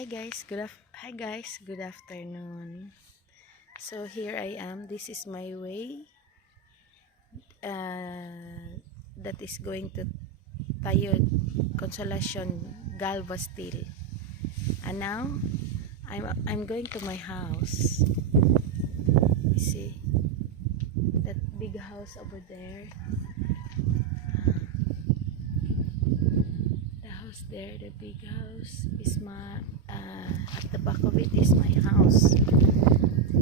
Hi guys, good afternoon. So here I am. This is my way. That is going to Tayo Consolacion Galva Steel. And now I'm going to my house. You see that big house over there. The house there, the big house is my at the back of it is my house.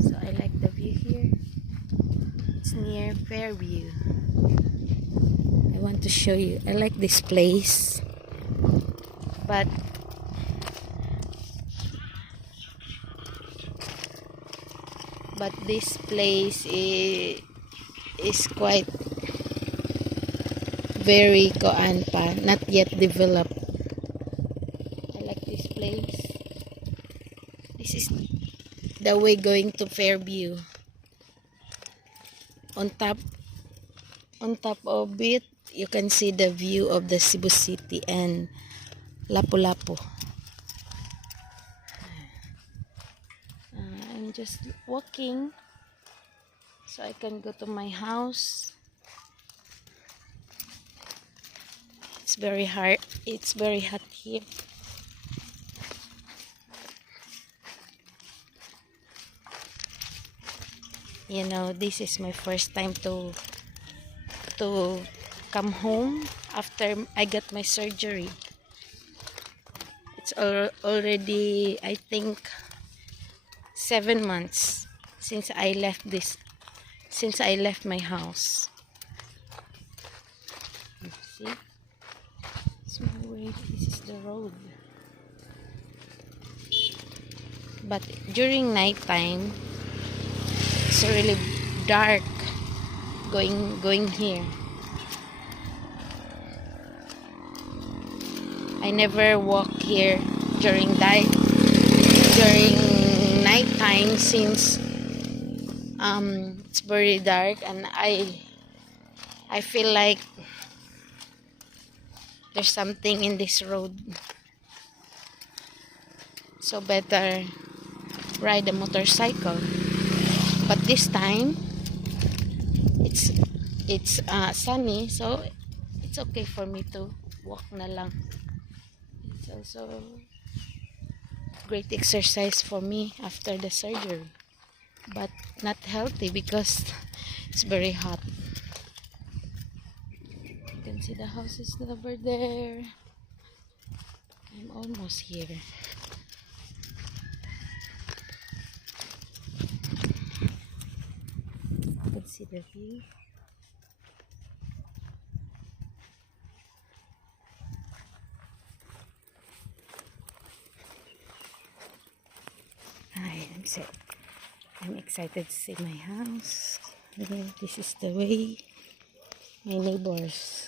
So I like the view here. It's near Fairview. I want to show you. I like this place, but this place is quite very koan pa, not yet developed. I like this place. This is the way going to Fairview. On top of it, you can see the view of the Cebu City and Lapu-Lapu. I'm just walking so I can go to my house. It's very hard. It's very hot here. You know, this is my first time to come home after I got my surgery. It's already, I think, 7 months since I left my house. See? It's my way. This is the road. But during night time, it's really dark going here. I never walk here during night time since it's very dark, and I feel like there's something in this road, so better ride a motorcycle. But this time it's sunny, so it's okay for me to walk na lang. It's also great exercise for me after the surgery, but not healthy because it's very hot. You can see the houses over there. I'm almost here. You can see the view. I'm excited to see my house. This is the way. My neighbors.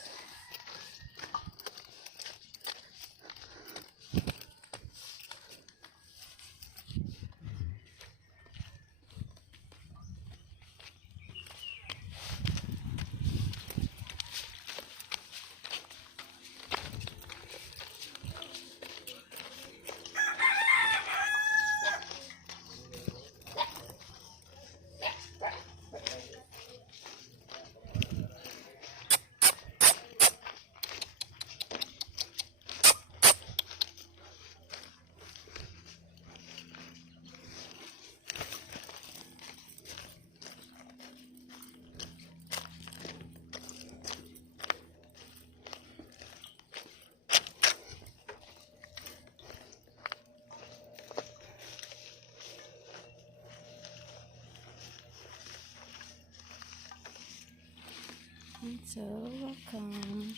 So welcome.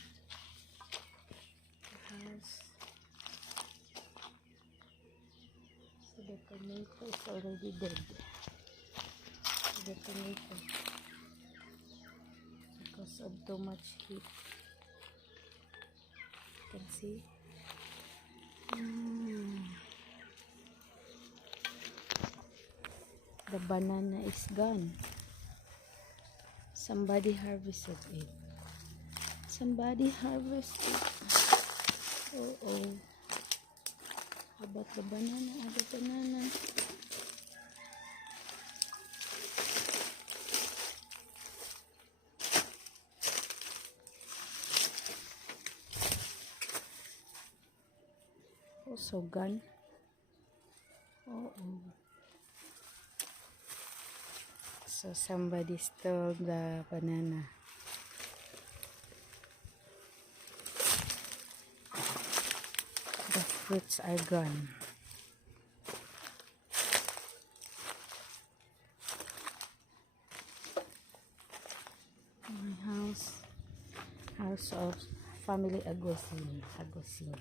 The house. So the tomato is already dead. The tomato, because of too much heat. You can see. The banana is gone. Somebody harvested it. Somebody harvested. Oh. About the banana, other banana. Also gone. So somebody stole the banana. The fruits are gone. My house of family Agosin. Okay.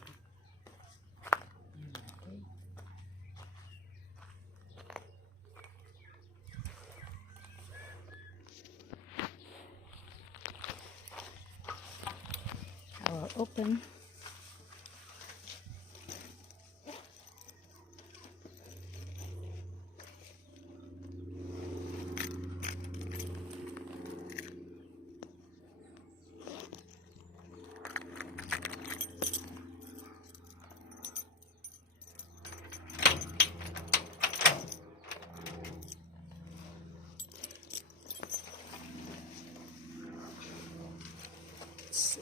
I will open.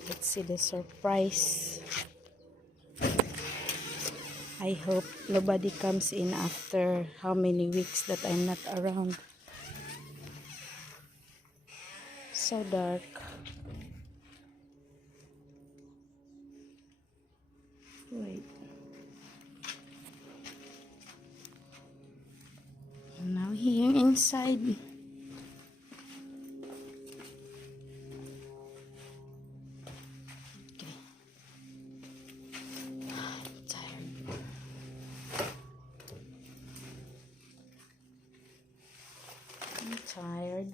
Let's see the surprise. I hope nobody comes in after how many weeks that I'm not around. So dark. Wait. Now here inside. I'm tired.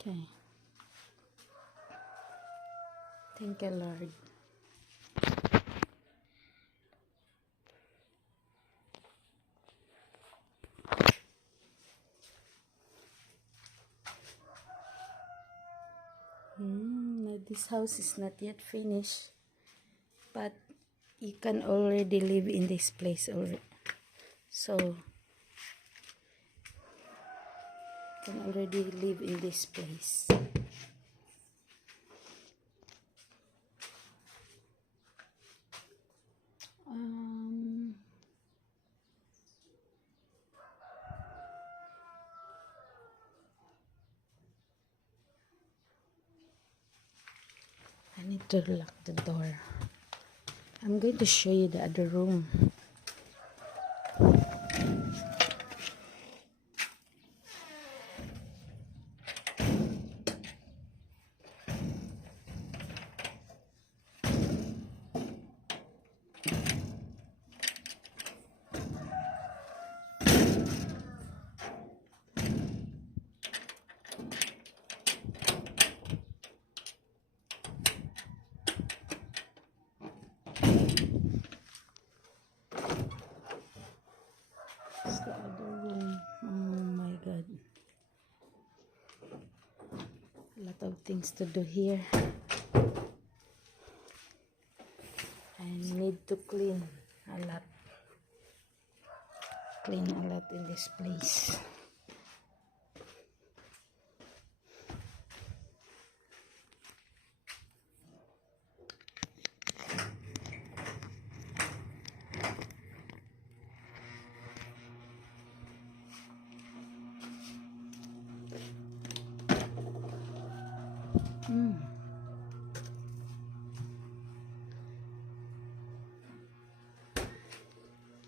Okay. Thank you, Lord. This house is not yet finished, but you can already live in this place already. So you can already live in this place. I need to lock the door. I'm going to show you the other room. It's the other room. Oh my God. A lot of things to do here. I need to clean a lot. Clean a lot in this place.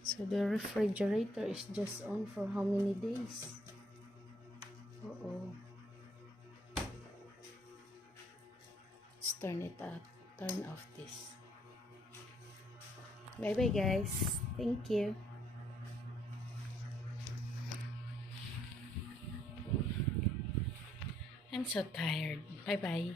So the refrigerator is just on for how many days? Let's turn it up. Turn off this. Bye bye guys. Thank you. I'm so tired. Bye bye.